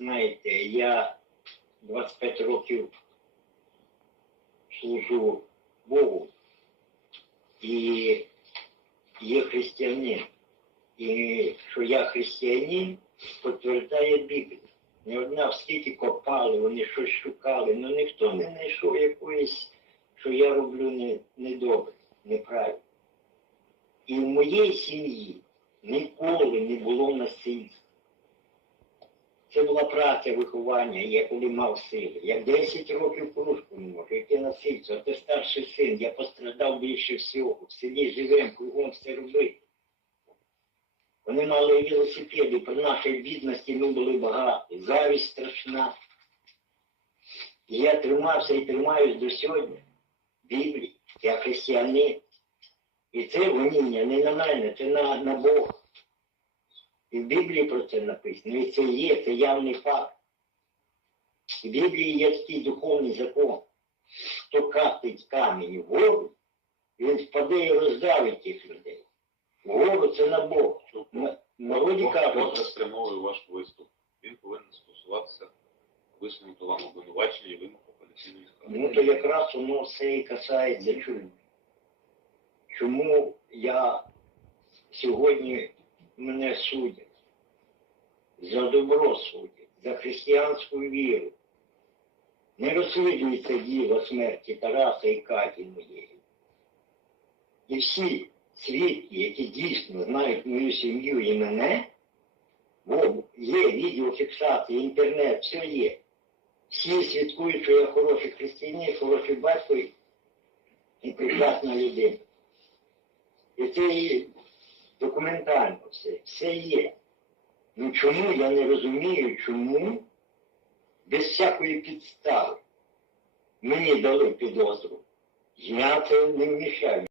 знаєте, я 25 років служу Богу і є християнин. І що я християнин, підтверджує Біблія. Не одна скільки копали, вони щось шукали, але ніхто не знайшов якоїсь, що я роблю не, недобре, неправильно. І в моїй сім'ї ніколи не було насильства. Це була праця виховання, я коли мав сили. Я 10 років кружку не можу, яке насильство. Ти старший син, я постраждав більше всього. В селі живемо, кругом все робити. Вони мали велосипеди, при нашій бідності ми були багаті. Завість страшна. І я тримався і тримаюсь до сьогодні. Біблії, я християнин. І це гоніння не на мене, це на, на Бога. І в Біблії про це написано. І це є, це явний факт. В Біблії є такий духовний закон. Хто катить камінь вгору, він впаде і роздавить тих людей. Вгору це на Бога. М- Народі кажуть, спрямовує ваш виступ. Він повинен стосуватися висунутого вам обвинувачення і вимог апеляційної скарги. ну то якраз воно все і касається чому. Чому я сьогодні мене судять? За добро судять, за християнську віру. Не розслідується діло смерті Тараса і Каті моєї. І всі свідки, які дійсно знають мою сім'ю і мене, бо є відеофіксація, інтернет, все є. Всі свідкують, що я хороший християнин, хороший батько і- прекрасна людина. І це документально все, все є. Ну чому я не розумію, чому без всякої підстави мені дали підозру? Я це не вміщаю.